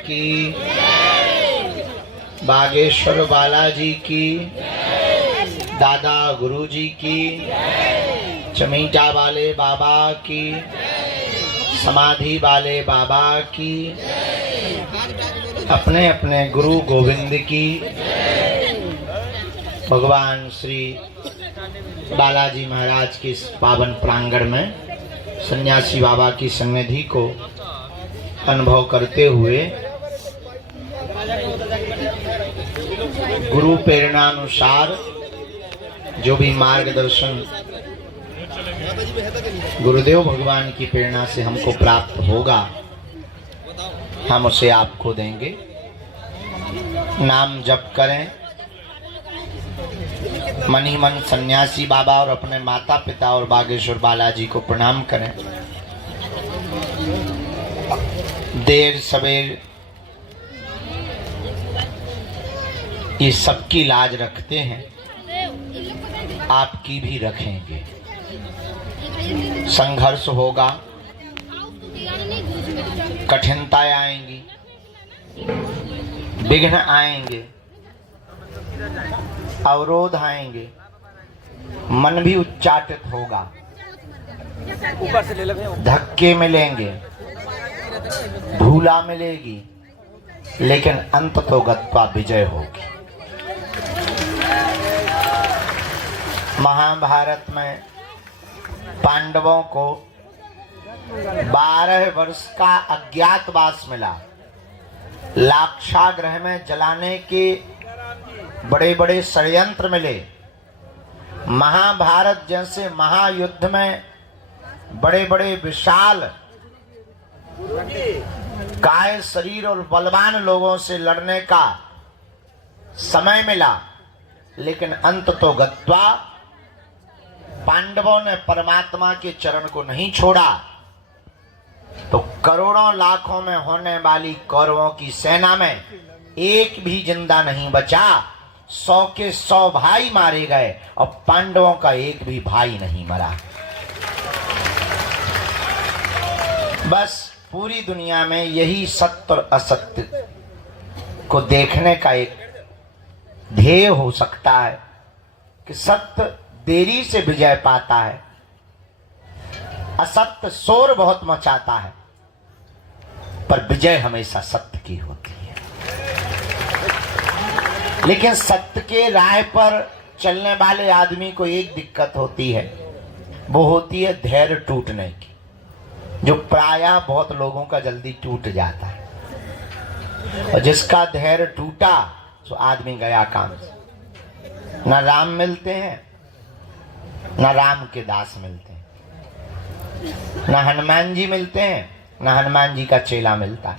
की, बागेश्वर बालाजी की, दादा गुरुजी की, चमीटा वाले बाबा की, समाधि वाले बाबा की, अपने अपने गुरु गोविंद की, भगवान श्री बालाजी महाराज के इस पावन प्रांगण में सन्यासी बाबा की सन्निधि को अनुभव करते हुए गुरु प्रेरणानुसार जो भी मार्गदर्शन गुरुदेव भगवान की प्रेरणा से हमको प्राप्त होगा, हम उसे आपको देंगे। नाम जप करें, मन ही मन सन्यासी बाबा और अपने माता पिता और बागेश्वर बालाजी को प्रणाम करें। देर सवेर ये सबकी लाज रखते हैं, आपकी भी रखेंगे। संघर्ष होगा, कठिनताएं आएंगी, विघ्न आएंगे, अवरोध आएंगे, मन भी उच्चाटित होगा, धक्के मिलेंगे, धूला मिलेगी, लेकिन अंत तो गत्वा विजय होगी। महाभारत में पांडवों को 12 वर्ष का अज्ञातवास मिला। लाक्षागृह में जलाने के बड़े बड़े षड्यंत्र मिले। महाभारत जैसे महायुद्ध में बड़े बड़े विशाल काय शरीर और बलवान लोगों से लड़ने का समय मिला, लेकिन अंत तो गत्वा पांडवों ने परमात्मा के चरण को नहीं छोड़ा, तो करोड़ों लाखों में होने वाली कौरवों की सेना में एक भी जिंदा नहीं बचा। 100 के 100 भाई मारे गए और पांडवों का एक भी भाई नहीं मरा। बस पूरी दुनिया में यही सत्य और असत्य को देखने का एक ध्येय हो सकता है कि सत्य देरी से विजय पाता है, असत्य शोर बहुत मचाता है, पर विजय हमेशा सत्य की होती है। लेकिन सत्य के राह पर चलने वाले आदमी को एक दिक्कत होती है, वो होती है धैर्य टूटने की, जो प्रायः बहुत लोगों का जल्दी टूट जाता है। और जिसका धैर्य टूटा तो आदमी गया काम से। न राम मिलते हैं, न राम के दास मिलते हैं, न हनुमान जी मिलते हैं, न हनुमान जी का चेला मिलता है।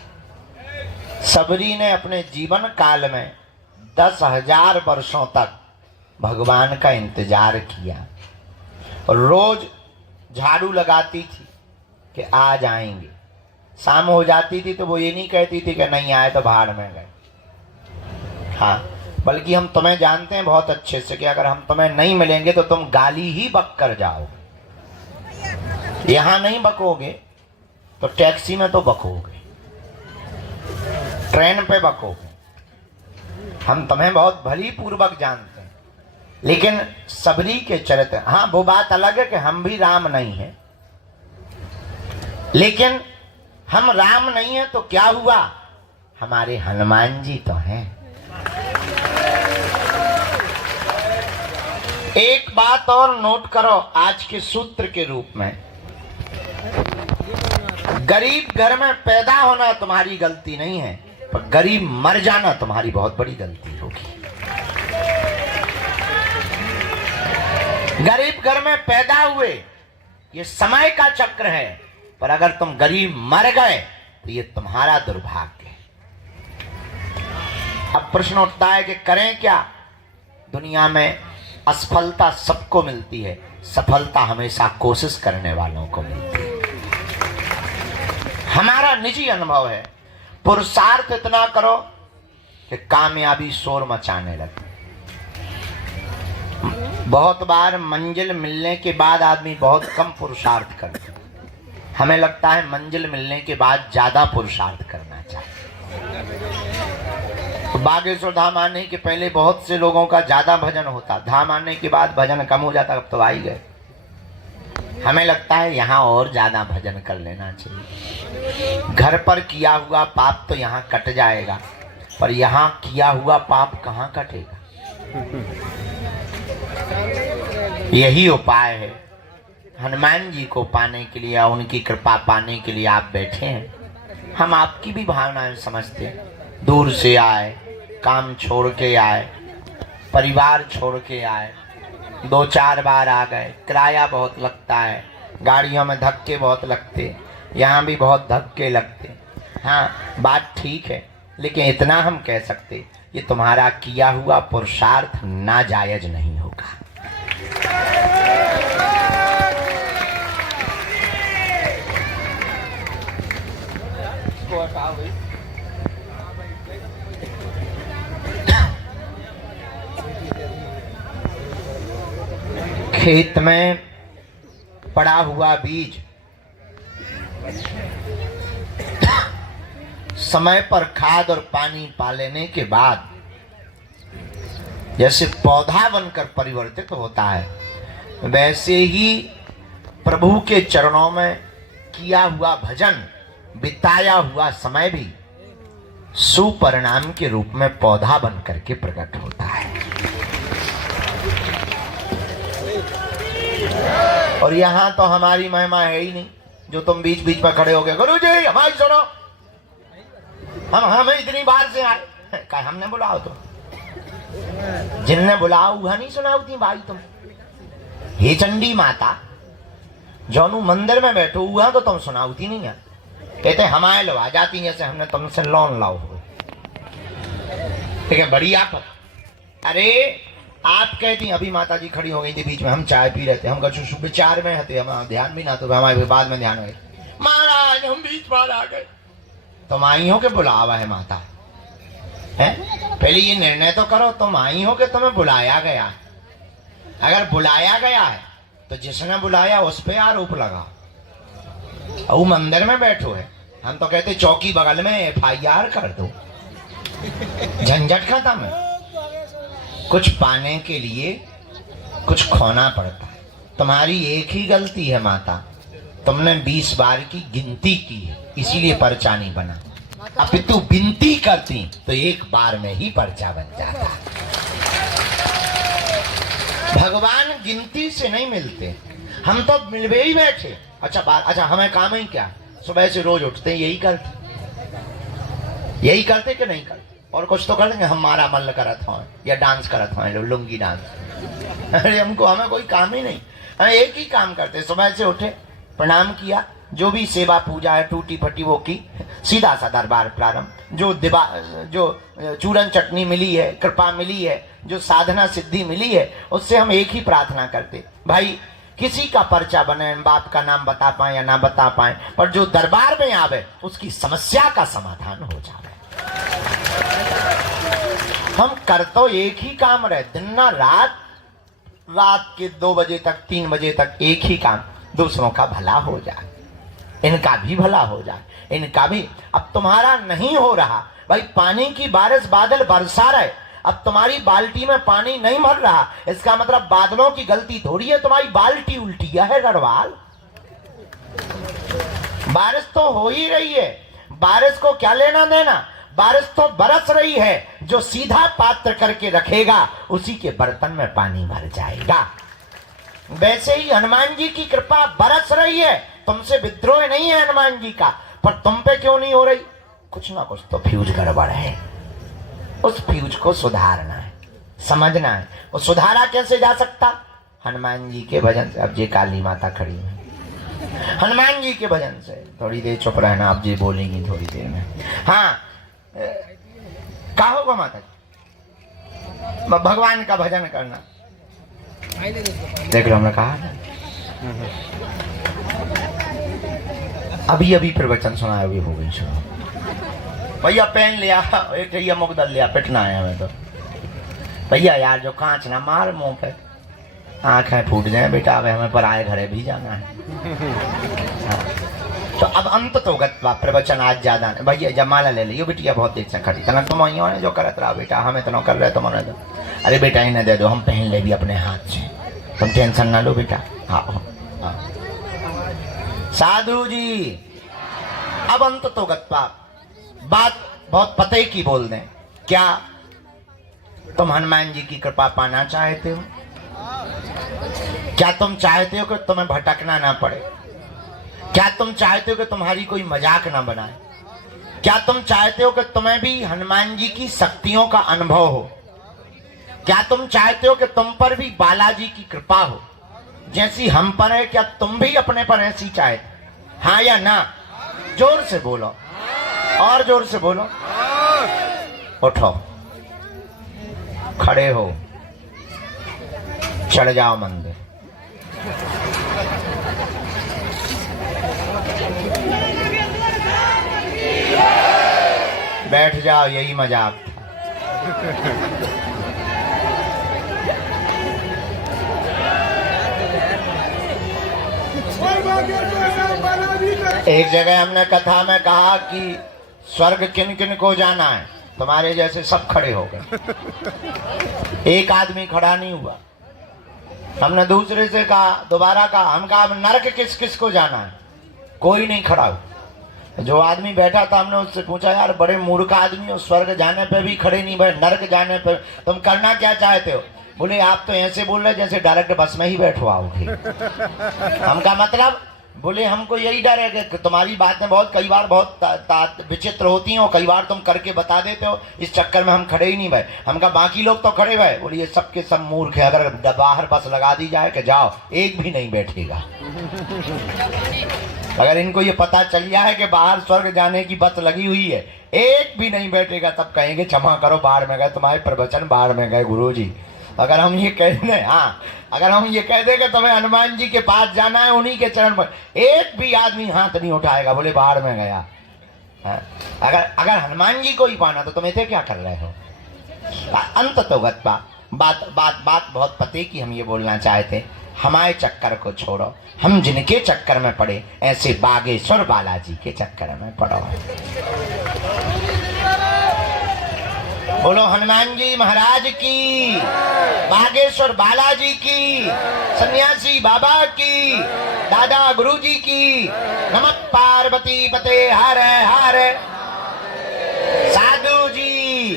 सबरी ने अपने जीवन काल में 10,000 वर्षों तक भगवान का इंतजार किया और रोज झाड़ू लगाती थी कि आ जाएंगे। शाम हो जाती थी तो वो ये नहीं कहती थी कि नहीं आए तो भाड़ में गए। हाँ, बल्कि हम तुम्हें जानते हैं बहुत अच्छे से कि अगर हम तुम्हें नहीं मिलेंगे तो तुम गाली ही बक कर जाओगे। यहां नहीं बकोगे तो टैक्सी में तो बकोगे, ट्रेन पे बकोगे। हम तुम्हें बहुत भली पूर्वक जानते हैं, लेकिन सबरी के चरित्र, हाँ वो बात अलग है कि हम भी राम नहीं हैं, लेकिन हम राम नहीं हैं तो क्या हुआ, हमारे हनुमान जी तो हैं। एक बात और नोट करो आज के सूत्र के रूप में, गरीब घर में पैदा होना तुम्हारी गलती नहीं है, पर गरीब मर जाना तुम्हारी बहुत बड़ी गलती होगी। गरीब घर में पैदा हुए, ये समय का चक्र है, पर अगर तुम गरीब मर गए तो ये तुम्हारा दुर्भाग्य है। अब प्रश्न उठता है कि करें क्या। दुनिया में असफलता सबको मिलती है, सफलता हमेशा कोशिश करने वालों को मिलती है। हमारा निजी अनुभव है, पुरुषार्थ इतना करो कि कामयाबी शोर मचाने लगे। बहुत बार मंजिल मिलने के बाद आदमी बहुत कम पुरुषार्थ करता है। हमें लगता है मंजिल मिलने के बाद ज्यादा पुरुषार्थ करना चाहिए। तो बागेश्वर धाम आने के पहले बहुत से लोगों का ज्यादा भजन होता, धाम आने के बाद भजन कम हो जाता। अब तो आ ही गए, हमें लगता है यहाँ और ज्यादा भजन कर लेना चाहिए। घर पर किया हुआ पाप तो यहाँ कट जाएगा, पर यहाँ किया हुआ पाप कहाँ कटेगा। यही उपाय है। हनुमान जी को पाने के लिए, उनकी कृपा पाने के लिए आप बैठे हैं। हम आपकी भी भावनाएं समझते हैं। दूर से आए, काम छोड़ के आए, परिवार छोड़ के आए, 2-4 बार आ गए, किराया बहुत लगता है, गाड़ियों में धक्के बहुत लगते, यहाँ भी बहुत धक्के लगते। हाँ, बात ठीक है, लेकिन इतना हम कह सकते, ये तुम्हारा किया हुआ पुरुषार्थ नाजायज नहीं होगा। खेत में पड़ा हुआ बीज समय पर खाद और पानी पा लेने के बाद जैसे पौधा बनकर परिवर्तित होता है, वैसे ही प्रभु के चरणों में किया हुआ भजन, बिताया हुआ समय भी सुपरिणाम के रूप में पौधा बनकर के प्रकट होता है। और यहाँ तो हमारी महिमा है ही नहीं, जो तुम बीच बीच में खड़े हो गए, गुरु जी हमारी सुनो, हम इतनी बार से आए, क्या हमने बुलाओ तुम, जिनने बुलाओ वह नहीं सुनाओ थी भाई तुम। हे चंडी माता, जोनू मंदिर में बैठो हुआ तो तुम सुनाओ थी नहीं है, कहते हमारे लो आ जाती जैसे हमने तुमसे लोन लाओ हो। ठीक है, बड़ी आप, अरे आप कहती अभी माता जी खड़ी हो गई थी बीच में, हम चाय पी रहे थे, हम कछु विचार में थे, हम ध्यान भी ना, तो हमारे बाद में ध्यान हो गए, महाराज हम बीच बार आ गए। तुम आई हो के बुलावा है माता है, पहले ये निर्णय तो करो, तुम आई हो कि तुम्हें बुलाया गया। अगर बुलाया गया है तो जिसने बुलाया उस पे आरोप लगा। वो मंदिर में बैठो है, हम तो कहते चौकी बगल में FIR कर दो, झंझट खत्म है। कुछ पाने के लिए कुछ खोना पड़ता है। तुम्हारी एक ही गलती है माता, तुमने 20 बार की गिनती की है, इसीलिए पर्चा नहीं बना। अब तू विनती करती तो एक बार में ही पर्चा बन जाता। भगवान गिनती से नहीं मिलते, हम तो मिलवे ही बैठे। अच्छा हमें काम ही क्या, सुबह से रोज उठते यही करते कि नहीं करते, और कुछ तो कर देंगे, हमारा मन करत हो या डांस करत हो, लुंगी डांस। अरे हमें कोई काम ही नहीं, हम एक ही काम करते, सुबह से उठे, प्रणाम किया, जो भी सेवा पूजा है टूटी फटी वो की, सीधा सा दरबार प्रारंभ। जो चूरन चटनी मिली है, कृपा मिली है, जो साधना सिद्धि मिली है, उससे हम एक ही प्रार्थना करते, भाई किसी का पर्चा बने, बाप का नाम बता पाए या ना बता पाए, पर जो दरबार में आवे उसकी समस्या का समाधान हो जाए। हम कर तो एक ही काम रहे, दिन ना रात के 2 बजे तक 3 बजे तक एक ही काम, दूसरों का भला हो जाए, इनका भी भला हो जाए, इनका भी। अब तुम्हारा नहीं हो रहा भाई, पानी की बारिश बादल बरसा रहे, अब तुम्हारी बाल्टी में पानी नहीं भर रहा, इसका मतलब बादलों की गलती थोड़ी है, तुम्हारी बाल्टी उल्टी है गढ़वाल। बारिश तो हो ही रही है, बारिश को क्या लेना देना, बारिश तो बरस रही है, जो सीधा पात्र करके रखेगा उसी के बर्तन में पानी भर जाएगा। वैसे ही हनुमान जी की कृपा बरस रही है, तुमसे विद्रोह नहीं है हनुमान जी का, पर तुम पे क्यों नहीं हो रही, कुछ ना कुछ तो फ्यूज गड़बड़ है, उस फ्यूज को सुधारना है, समझना है। वो सुधारा कैसे जा सकता, हनुमान जी के भजन से। अब जी काली माता खड़ी है, हनुमान जी के भजन से। थोड़ी देर चुप रहना, अब जी बोलेंगी थोड़ी देर में। हाँ, क्या होगा माता जी, भगवान का भजन करना। देख लो, हमने कहा ना, अभी प्रवचन सुना, अभी हो गई सुनो। भैया पेन लिया, एक भैया मुकदल लिया, पिटना है हमें तो। भैया यार जो कांच ना मार मुंह पे, आंखें फूट जाए बेटा, अब हमें पराए घरे भी जाना है। हाँ। तो अब अंत तो गत्वा प्रवचन आज ज्यादा नहीं भैया, जमाला ले लियो बिटिया, बहुत देर से खड़ी तना तुम वही जो करत रहा बेटा, हमें तो न कर रहे तुम दो। अरे बेटा इन्हें दे दो, हम पहन ले भी अपने हाथ से, तुम टेंशन ना लो बेटा। हाँ साधु जी, अब अंत तो गत्वा, बात बहुत पते की बोल दें। क्या तुम हनुमान जी की कृपा पाना चाहते हो? क्या तुम चाहते हो कि तुम्हें भटकना ना पड़े? क्या तुम चाहते हो कि तुम्हारी कोई मजाक ना बनाए? क्या तुम चाहते हो कि तुम्हें भी हनुमान जी की शक्तियों का अनुभव हो? क्या तुम चाहते हो कि तुम पर भी बालाजी की कृपा हो जैसी हम पर है? क्या तुम भी अपने पर ऐसी चाहते? हाँ या ना? जोर से बोलो, और जोर से बोलो। उठो, खड़े हो, चढ़ जाओ मंदिर। बैठ जाओ, यही मजाक था। एक जगह हमने कथा में कहा कि स्वर्ग किन किन को जाना है, तुम्हारे जैसे सब खड़े हो गए, एक आदमी खड़ा नहीं हुआ। हमने दूसरे से कहा, दोबारा कहा, हम कहा नरक किस किस को जाना है, कोई नहीं खड़ा हुआ। जो आदमी बैठा था हमने उससे पूछा, यार बड़े मूर्ख आदमी हो, स्वर्ग जाने पे भी खड़े नहीं बैठ, नरक जाने पे तुम करना क्या चाहते हो? बोले आप तो ऐसे बोल रहे जैसे डायरेक्ट बस में ही बैठवाओगे। हम का मतलब? बोले हमको यही डर है कि तुम्हारी बातें बहुत कई बार बहुत विचित्र होती हैं और कई बार तुम करके बता देते हो, इस चक्कर में हम खड़े ही नहीं भाई। हम कहा बाकी लोग तो खड़े भाई। बोले ये सबके सब मूर्ख है, अगर बाहर बस लगा दी जाए कि जाओ, एक भी नहीं बैठेगा। अगर इनको ये पता चल जाए कि बाहर स्वर्ग जाने की बस लगी हुई है, एक भी नहीं बैठेगा, तब कहेंगे क्षमा करो, बाहर में गए तुम्हारे प्रवचन, बाहर में गए गुरुजी। अगर हम ये कह दें, हाँ अगर हम ये कह दें कि तुम्हें हनुमान जी के पास जाना है, उन्हीं के चरण पर, एक भी आदमी हाथ नहीं उठाएगा, बोले बाहर में गया। अगर हनुमान जी को ही पाना तो तुम इसे क्या कर रहे हो? अंत तो गत्वा, बात बात बात बहुत पते की हम ये बोलना चाहते, हमारे चक्कर को छोड़ो, हम जिनके चक्कर में पड़े ऐसे बागेश्वर बालाजी के चक्कर में पड़ो। बोलो हनुमान जी महाराज की, बागेश्वर बालाजी की, सन्यासी बाबा की, दादा गुरुजी की। नमः पार्वती पते हर हर। साधु जी,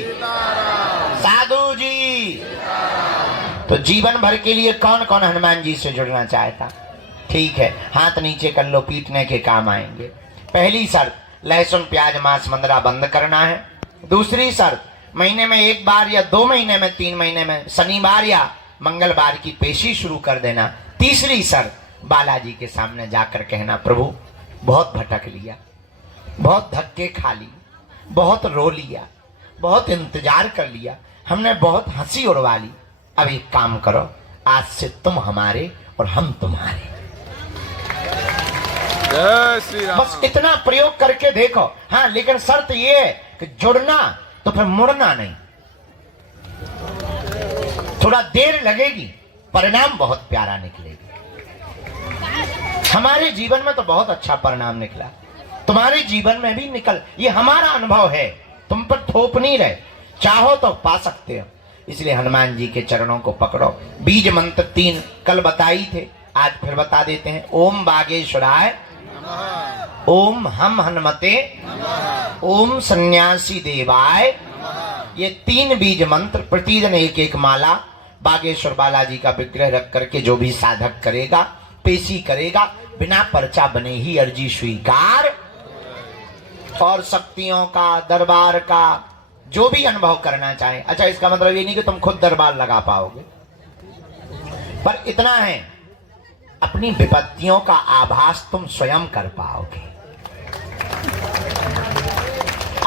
साधु जी। तो जीवन भर के लिए कौन कौन हनुमान जी से जुड़ना चाहता? ठीक है, हाथ नीचे कर लो, पीटने के काम आएंगे। पहली शर्त, लहसुन प्याज मांस मंदरा बंद करना है। दूसरी शर्त, महीने में एक बार या 2 महीने में 3 महीने में शनिवार या मंगलवार की पेशी शुरू कर देना। तीसरी शर्त, बालाजी के सामने जाकर कहना, प्रभु बहुत भटक लिया, बहुत धक्के खा लिए, बहुत रो लिया, बहुत इंतजार कर लिया, हमने बहुत हंसी उड़वा ली, अब एक काम करो, आज से तुम हमारे और हम तुम्हारे। बस इतना प्रयोग करके देखो। हाँ, लेकिन शर्त ये है कि जुड़ना तो फिर मुड़ना नहीं। थोड़ा देर लगेगी, परिणाम बहुत प्यारा निकलेगा। हमारे जीवन में तो बहुत अच्छा परिणाम निकला, तुम्हारे जीवन में भी निकल, ये हमारा अनुभव है, तुम पर थोप नहीं रहे, चाहो तो पा सकते हो। इसलिए हनुमान जी के चरणों को पकड़ो। बीज मंत्र 3 कल बताई थे, आज फिर बता देते हैं। ओम बागेश्वराय, ओम हम हनुमते, ओम सन्यासी देवाय। ये 3 बीज मंत्र प्रतिदिन एक एक माला बागेश्वर बालाजी का विग्रह रख करके जो भी साधक करेगा, पेशी करेगा, बिना पर्चा बने ही अर्जी स्वीकार। और शक्तियों का, दरबार का जो भी अनुभव करना चाहे। अच्छा, इसका मतलब ये नहीं कि तुम खुद दरबार लगा पाओगे, पर इतना है, अपनी विपत्तियों का आभास तुम स्वयं कर पाओगे।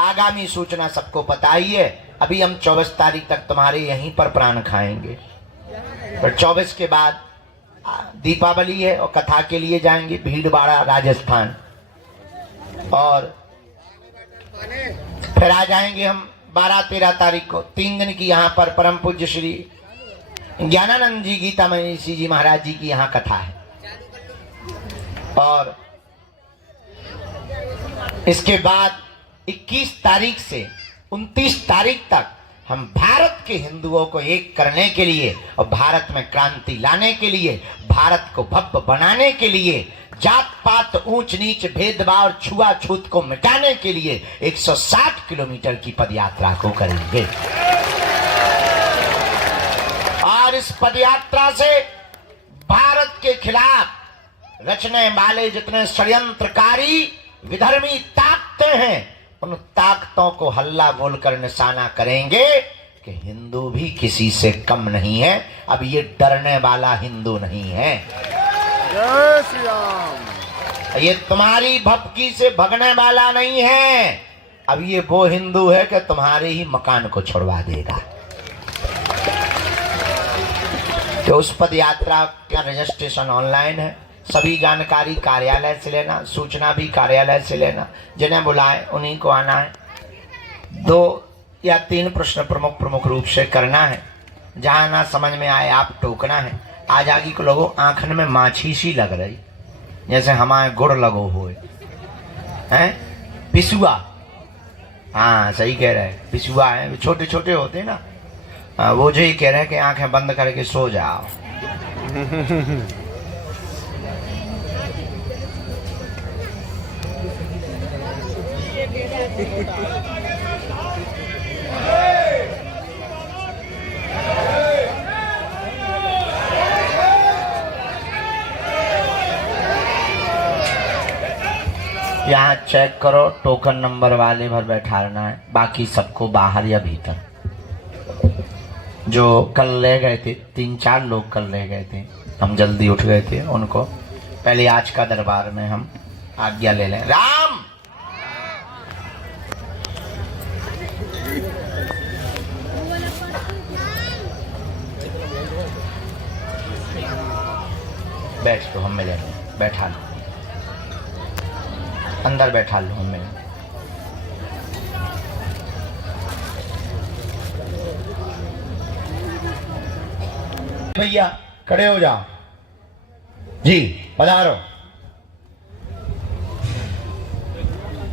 आगामी सूचना सबको पता ही है। अभी हम 24 तारीख तक तुम्हारे यहीं पर प्राण खाएंगे, पर 24 के बाद दीपावली है और कथा के लिए जाएंगे भीलवाड़ा राजस्थान, और फिर आ जाएंगे हम 12-13 तारीख को। 3 दिन की यहाँ पर परम पूज्य श्री ज्ञानानंद जी गीता मनीषी जी महाराज जी की यहाँ कथा है, और इसके बाद 21 तारीख से 29 तारीख तक हम भारत के हिंदुओं को एक करने के लिए और भारत में क्रांति लाने के लिए, भारत को भव्य बनाने के लिए, जात पात ऊंच नीच भेदभाव छुआछूत को मिटाने के लिए 160 किलोमीटर की पदयात्रा को करेंगे। और इस पदयात्रा से भारत के खिलाफ रचने वाले जितने षड्यंत्रकारी विधर्मी ताकतें हैं, उन ताकतों को हल्ला बोलकर निशाना करेंगे कि हिंदू भी किसी से कम नहीं है। अब ये डरने वाला हिंदू नहीं है। जय श्री राम। ये तुम्हारी भपकी से भगने वाला नहीं है। अब ये वो हिंदू है कि तुम्हारे ही मकान को छुड़वा देगा। तो उस पद यात्रा का रजिस्ट्रेशन ऑनलाइन है। सभी जानकारी कार्यालय से लेना, सूचना भी कार्यालय से लेना। जिन्हें बुलाए उन्हीं को आना है। 2 या 3 प्रश्न प्रमुख रूप से करना है। जहां ना समझ में आए आप टोकना है। आज आगे को लोगों आंखन में माछी सी लग रही, जैसे हमारे गुड़ लगो हुए हैं। पिसुआ, हाँ सही कह रहे हैं, पिसुआ है, छोटे छोटे होते ना। वो जो ही कह रहे हैं कि आंखें बंद करके सो जाओ। यहाँ चेक करो, टोकन नंबर वाले भर बैठाना है, बाकी सबको बाहर या भीतर। जो कल ले गए थे, 3-4 लोग कल ले गए थे, हम जल्दी उठ गए थे, उनको पहले आज का दरबार में हम आज्ञा ले लें। राम बैठ लो, हम मिलेंगे। बैठा लो, अंदर बैठा लो, हम मिलेंगे। भैया खड़े हो जाओ जी, पधारो।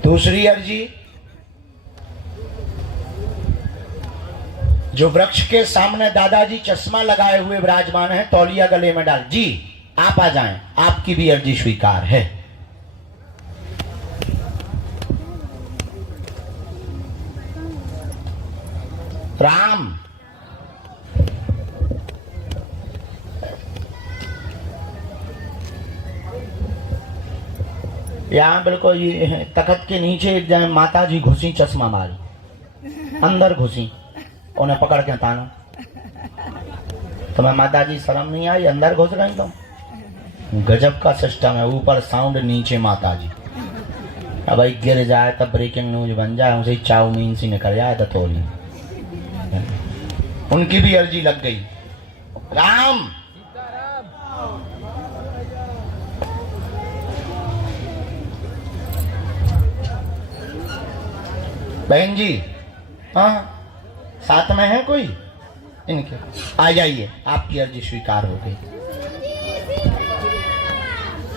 दूसरी अर्जी, जो वृक्ष के सामने दादाजी चश्मा लगाए हुए विराजमान है, तौलिया गले में डाल। जी आप आ जाएं, आपकी भी अर्जी स्वीकार है। राम यहाँ बिल्कुल ये तखत के नीचे एक जगह माता जी घुसी, चश्मा मारी, अंदर घुसी, उन्हें पकड़ के ताना। तुम्हें माता जी शर्म नहीं आई? अंदर घुस रही तुम। गजब का सिस्टम है, ऊपर साउंड, नीचे माता जी। अब भाई गिर जाए तब ब्रेकिंग न्यूज बन जाए, उसे चाउमीन सी निकल जाए तो तोली। उनकी भी अर्जी लग गई। राम बहन जी, हाँ साथ में है कोई? इनके आ जाइए, आपकी अर्जी स्वीकार हो गई।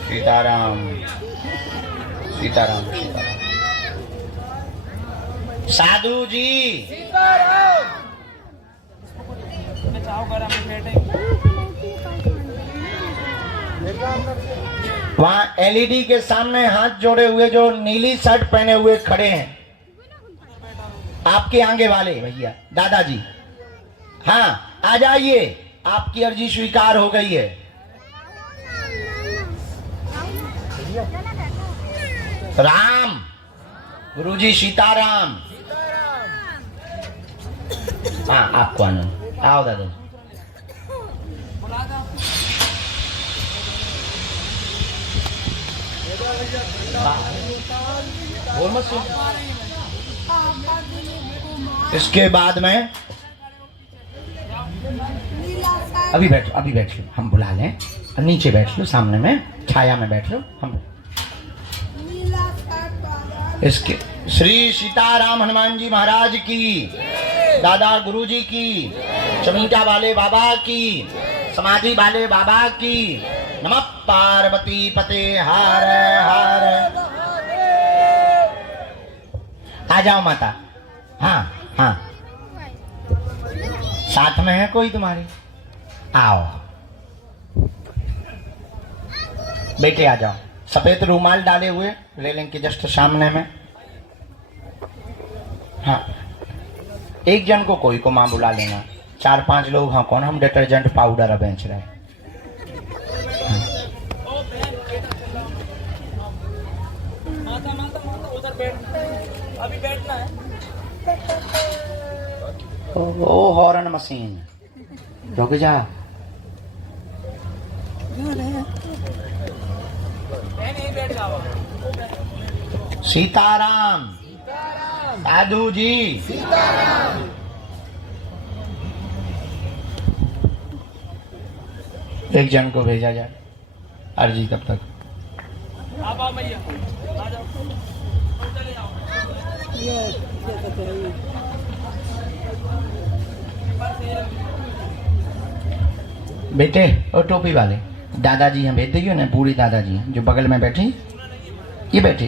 सीताराम सीताराम सीताराम। साधु जी वहां एलईडी के सामने हाथ जोड़े हुए जो नीली शर्ट पहने हुए खड़े हैं, आपके आगे वाले भैया दादाजी, हाँ आ जाइए, आपकी अर्जी स्वीकार हो गई है। राम गुरुजी सीताराम। हाँ आपको आनंद, आओ दादा। इसके बाद में अभी बैठ लो, हम बुला लें। नीचे बैठ लो, सामने में छाया में बैठ लो। हम इसके श्री सीताराम हनुमान जी महाराज की, दादा गुरुजी की, चमीटा वाले बाबा की, समाधि वाले बाबा की। नमः पार्वती पते हर हर। आ जाओ माता। हाँ हाँ, साथ में है कोई तुम्हारी? आओ बेटे, आ जाओ। सफेद रूमाल डाले हुए रेलिंग के जस्ट सामने में। हाँ, एक जन को कोई को माँ बुला लेना। 4-5 लोग, हाँ कौन, हम डिटर्जेंट पाउडर बेच रहे हैं। अभी बैठना है। ओ हॉर्न मशीन, रुक जा। नहीं बैठ जाओ। सीताराम, साधु जी, एक जन को भेजा जाए अर्जी तब तक। आप आओ भैया, आ जाओ, चले जाओ। बेटे और टोपी वाले दादाजी हैं, भेज देगी ना, बूढ़ी दादाजी हैं जो बगल में बैठी। ये बैठे।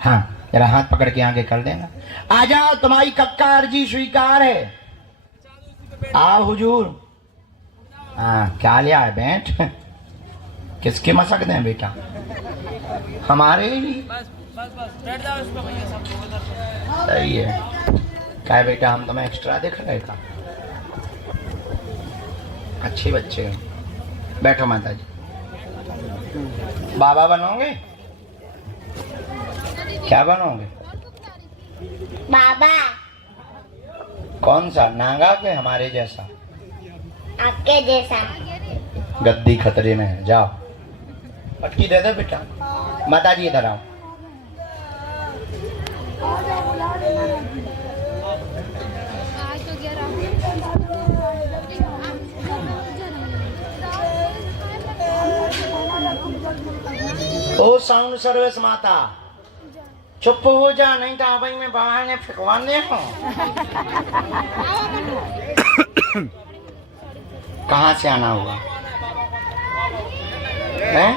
हाँ, जरा हाथ पकड़ के आगे कर देना। आ जाओ, तुम्हारी कक्का अर्जी स्वीकार है। आओ हुजूर। हाँ, क्या लिया है? बैठ। किसके मसक दें बेटा? हमारे ही। बस बैठ जाओ इसको भैया, सब उधर। सही है। क्या है बेटा, हम तुम्हें एक्स्ट्रा देख रहे का? अच्छे बच्चे हो। बैठो माता जी। बाबा बनोगे? क्या बनोगे? बाबा। कौन सा, नागा के हमारे जैसा? आपके जैसा। गद्दी खतरे में है, जाओ। पटकी दे दो बेटा। माता जी इधर आओ। ओ साउंड सर्विस माता, चुप हो जा, नहीं तो भाई मैं बाहर ने फिकवाने हूँ। कहाँ से आना हुआ है?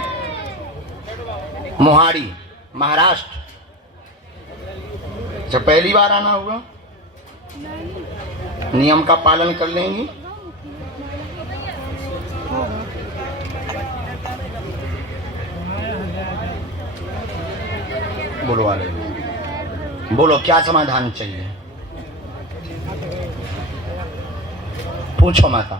मोहाड़ी, महाराष्ट्र। जब पहली बार आना हुआ, नियम का पालन कर लेंगी। बोलो वाले, बोलो क्या समाधान चाहिए? पूछो माता।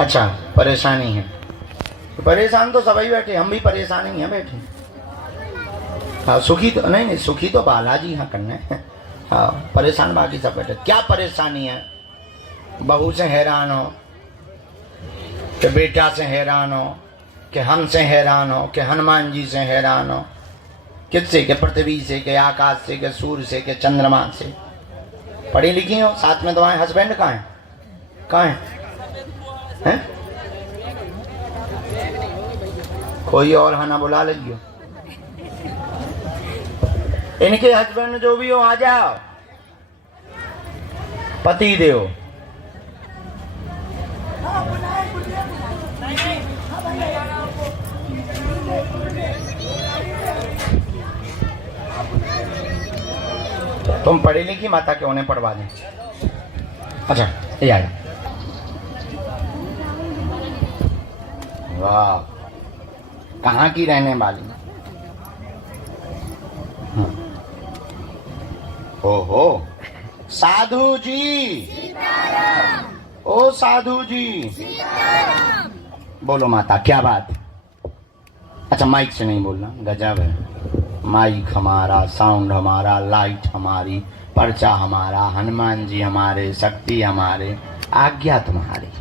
अच्छा, परेशानी है। परेशान तो सभी बैठे, हम भी परेशान ही हैं बैठे। हाँ, सुखी तो नहीं, सुखी तो बालाजी यहाँ करने। हाँ, परेशान बाकी सब बैठे। क्या परेशानी है? बहू से हैरान हो, कि बेटा से हैरान हो, कि हमसे हैरान हो, कि हनुमान जी से हैरान हो। किससे? कि पृथ्वी से, कि आकाश से, कि सूर्य से, कि चंद्रमा से। पढ़ी लिखी हो? साथ में तुम्हारे हस्बैंड कहाँ है? कहाँ है? कोई और है ना, बुला लीजिए। इनके हस्बैंड जो भी हो, आ जाओ। पति देव। तुम पढ़ी लिखी माता, क्यों उन्हें पढ़वा दें? अच्छा, ये आया। वाह, कहाँ की रहने वाली? ओहो, साधु जी। ओ साधु जी, बोलो माता, क्या बात? अच्छा, माइक से नहीं बोलना, गजब है। माइक हमारा, साउंड हमारा, लाइट हमारी, पर्चा हमारा, हनुमान जी हमारे, शक्ति हमारे, आज्ञा तुम्हारी।